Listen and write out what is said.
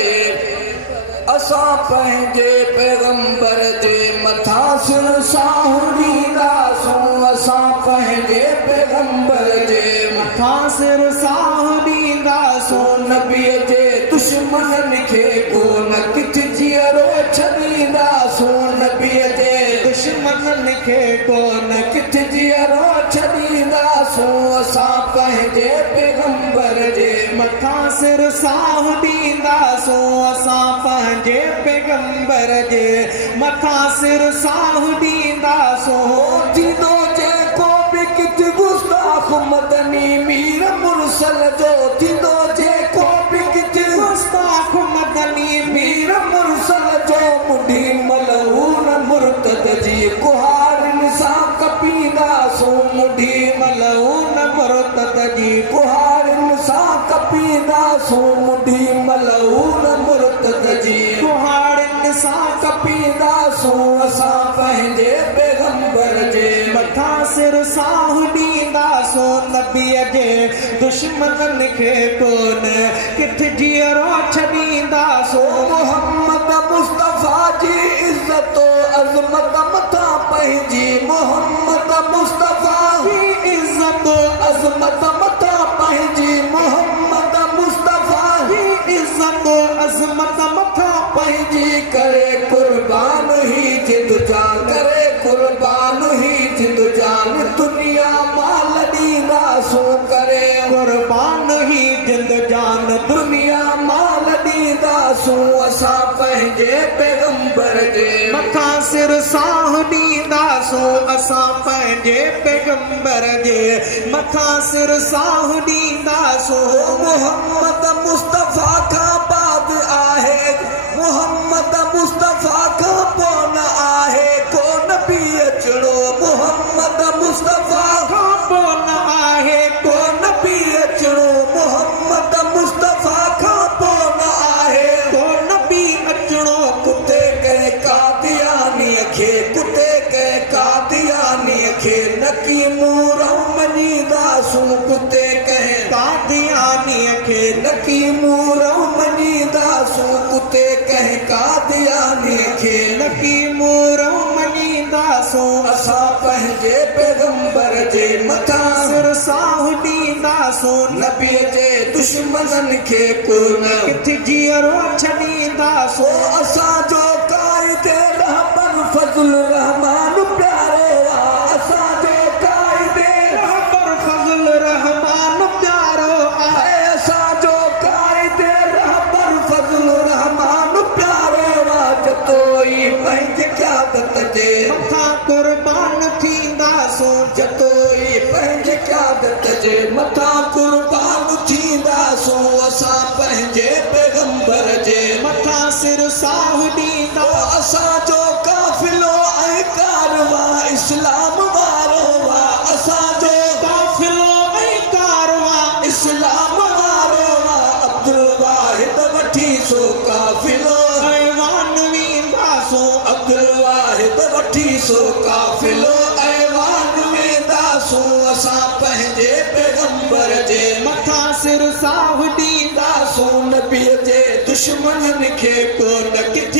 जे असां पंहिंजे पैगंबर जे मथां सिर साहु ॾींदासूं असां पंहिंजे पैगंबर जे मथां सिर साहु ॾींदासूं नबीअ जे दुश्मननि खे कोन किथे जीअरो छॾींदासूं नबीअ जे दुश्मननि खे कोन किथे जीअरो छॾींदासूं असां पंहिंजे पैगंबर जे मथां सिर साहु ॾींदासूं असां पंहिंजे पैगंबर जे मथां सिर साहु ॾींदासूं थींदो जेको बि किथे गुस्ताख मदनी मीर मुरसल जो थींदो जेको बि किथे गुस्ताख मदनी मीर मुरसल जो मुंडी मलऊन मुर्तद जी कुहाड़नि सां कपींदासूं मुंडी मलऊन मुर्तद जी कुहाड़नि सां कपींदासूं मुंडी मलऊन मुर्तद जी कुहाड़नि सां कपींदासूं असां पंहिंजे पैगंबर जे मथां सिर साहु ॾींदासूं नबीअ जे दुश्मननि खे कोन किथे जीअरो छॾींदासूं मोहम्मद मुस्तफ़ा जी इज़्ज़त अज़मत मथां पंहिंजी मोहम्मद मुस्तफ़ा जी इज़्ज़त अज़मत मथां पंहिंजी मोहम्मद मुस्तफ़ा जी इज़्ज़त अज़मत मथां पंहिंजी करे कुर्बान ही जिद जान करे कुर्बान ही जिद जान दुनिया माल ॾींदासूं करे कुर्बान ही जिद जान दुनिया माल ॾींदासूं असां पंहिंजे पैगंबर जे मथां सिर साहु ॾींदासूं असां पंहिंजे पैगंबर जे मथां सिर साहु ॾींदासूं मोहम्मद मुस्तफ़ा खां बाद आहे मोहम्मद मुस्तफ़ा खां पोइ न आहे कोन बि अचिणो मोहम्मद मुस्तफ़ा खां पोइ न आहे कोन बि अचिणो मोहम्मद मुस्तफ़ा खां पोइ न आहे कोन बि अचिणो कुते कंहिं कादियानीअ खे कुते कंहिं कादियानीअ खे नकी मूं मञींदासूं कुते कंहिं कादियानीअ खे नकी मूं मञींदासूं कुते कंहिं कादियानीअ खे नकी मूं मञींदासूं असां पंहिंजे पैगंबर जे मथां सिर साहु ॾींदासूं नबीअ जे दुश्मननि खे कोन किथे जीअरो छॾींदासूं असांजो काइदे रहबर फज़ल रहमान प्यारो आहे असांजो काइदे रहबर फज़ल रहमान प्यारो आहे असांजो काइदे रहबर फज़ल रहमान प्यारो आहे जतोई पंहिंजे क़यादत जे मथां कुर्बान थींदासूं जतोई पंहिंजे क़यादत जे मथां कुर्बान थींदासूं असां पंहिंजे पैगंबर जे मथां सिर साहु ॾींदा असांजो काफ़िलो ऐं कारवां इस्लाम वारो आहे असांजो काफ़िलो ऐं कारवां इस्लाम वारो आहे अब्दुल वाहिद वठी सो काफ़िलो ऐवान वेंदासूं अब्दुल वाहिद वठी सो काफ़िलो ऐवान वेंदासूं असां पंहिंजे पैगंबर जे मथां सिर साहु ॾींदासूं नबीअ जे दुश्मननि खे कोन किथे